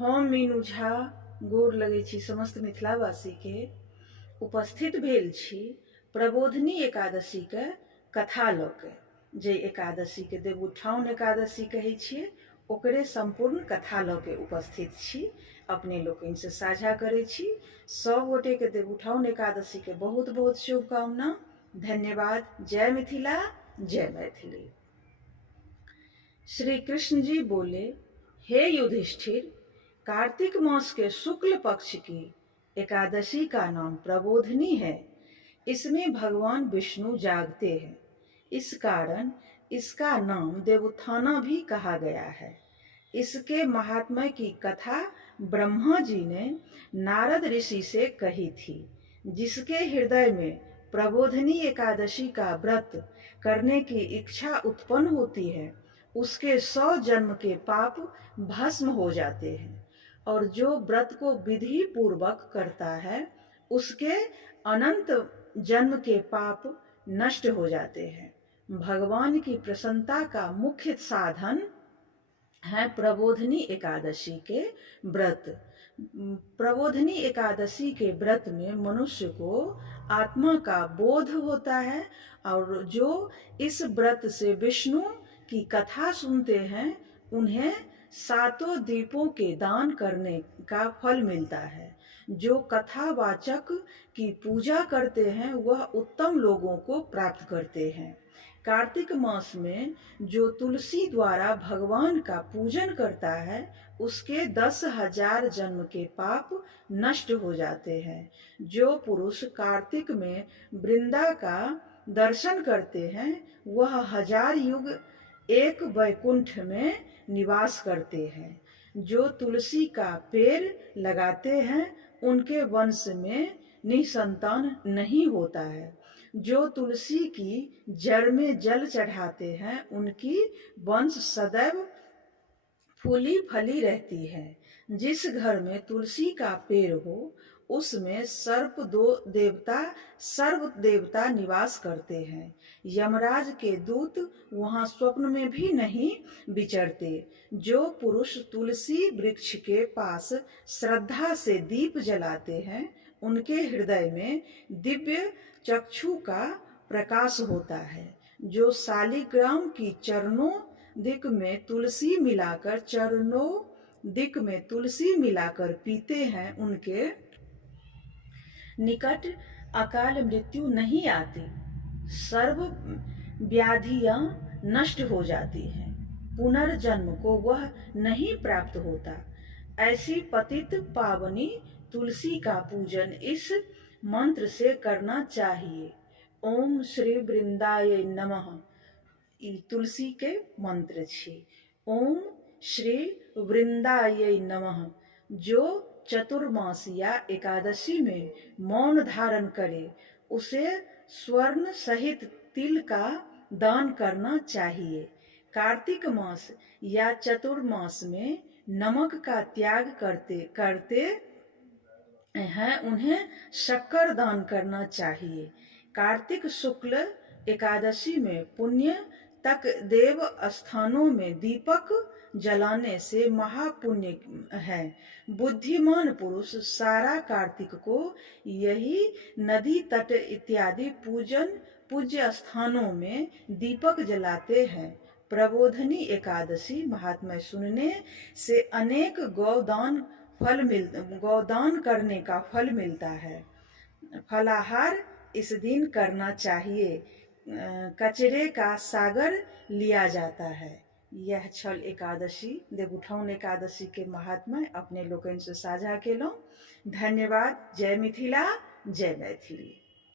हम मीनू झा गोर लगै छी समस्त मिथिलावासी के उपस्थित भेल छी प्रबोधिनी एकादशी के कथा लऽ के। जे एकादशी के देवउठाउन एकादशी कहै छियै ओकरे संपूर्ण कथा लऽ के उपस्थित छी, अपने लोकनि से साझा करै छी। सब गोटे के देवउठाउन एकादशी के बहुत बहुत शुभकामना। धन्यवाद। जय मिथिला, जय मैथिली। श्री कृष्ण जी बोले, हे युधिष्ठिर, कार्तिक मास के शुक्ल पक्ष की एकादशी का नाम प्रबोधिनी है। इसमें भगवान विष्णु जागते हैं, इस कारण इसका नाम देवोत्थाना भी कहा गया है। इसके महात्म्य की कथा ब्रह्मा जी ने नारद ऋषि से कही थी, जिसके हृदय में प्रबोधिनी एकादशी का व्रत करने की इच्छा उत्पन्न होती है, उसके 100 जन्म के पाप भस्म हो जाते हैं, और जो व्रत को विधि पूर्वक करता है उसके अनंत जन्म के पाप नष्ट हो जाते हैं। भगवान की प्रसन्नता का मुख्य साधन है प्रबोधिनी एकादशी के व्रत। प्रबोधिनी एकादशी के व्रत में मनुष्य को आत्मा का बोध होता है, और जो इस व्रत से विष्णु की कथा सुनते हैं उन्हें 7 द्वीपों के दान करने का फल मिलता है। जो कथावाचक की पूजा करते हैं वह उत्तम लोगों को प्राप्त करते हैं। कार्तिक मास में जो तुलसी द्वारा भगवान का पूजन करता है उसके 10,000 जन्म के पाप नष्ट हो जाते हैं। जो पुरुष कार्तिक में वृंदा का दर्शन करते हैं वह 1000 युग एक वैकुंठ में निवास करते हैं। जो तुलसी का पेड़ लगाते हैं उनके वंश में निसंतान नहीं होता है। जो तुलसी की जड़ में जल चढ़ाते हैं उनकी वंश सदैव फूली फली रहती है। जिस घर में तुलसी का पेड़ हो उसमें सर्प देवता निवास करते हैं। यमराज के दूत वहां स्वप्न में भी नहीं विचरते। जो पुरुष तुलसी वृक्ष के पास श्रद्धा से दीप जलाते हैं उनके हृदय में दिव्य चक्षु का प्रकाश होता है। जो शालिग्राम की चरणों दिक में तुलसी मिलाकर पीते हैं उनके निकट अकाल मृत्यु नहीं आती, सर्व व्याधियां नष्ट हो जाती हैं, पुनर्जन्म को वह नहीं प्राप्त होता। ऐसी पतित पावनी तुलसी का पूजन इस मंत्र से करना चाहिए। ओम श्री वृंदाय नमः ई तुलसी के मंत्र छी। ओम श्री वृंदाय नमः। जो चतुर्मास या एकादशी में मौन धारण करे उसे स्वर्ण सहित तिल का दान करना चाहिए। कार्तिक मास या चतुर्मास में नमक का त्याग करते हैं उन्हें शक्कर दान करना चाहिए। कार्तिक शुक्ल एकादशी में पुण्य तक देव स्थानों में दीपक जलाने से महापुण्य है। बुद्धिमान पुरुष सारा कार्तिक को यही नदी तट इत्यादि पूज्य स्थानों में दीपक जलाते हैं। प्रबोधिनी एकादशी महात्म्य सुनने से अनेक गौदान करने का फल मिलता है। फलाहार इस दिन करना चाहिए। कचरे का सागर लिया जाता है। यह छल एकादशी देवउठाउन एकादशी के महात्म्य अपने लोकनि से साझा केलहुँ। धन्यवाद। जय मिथिला, जय मैथिली।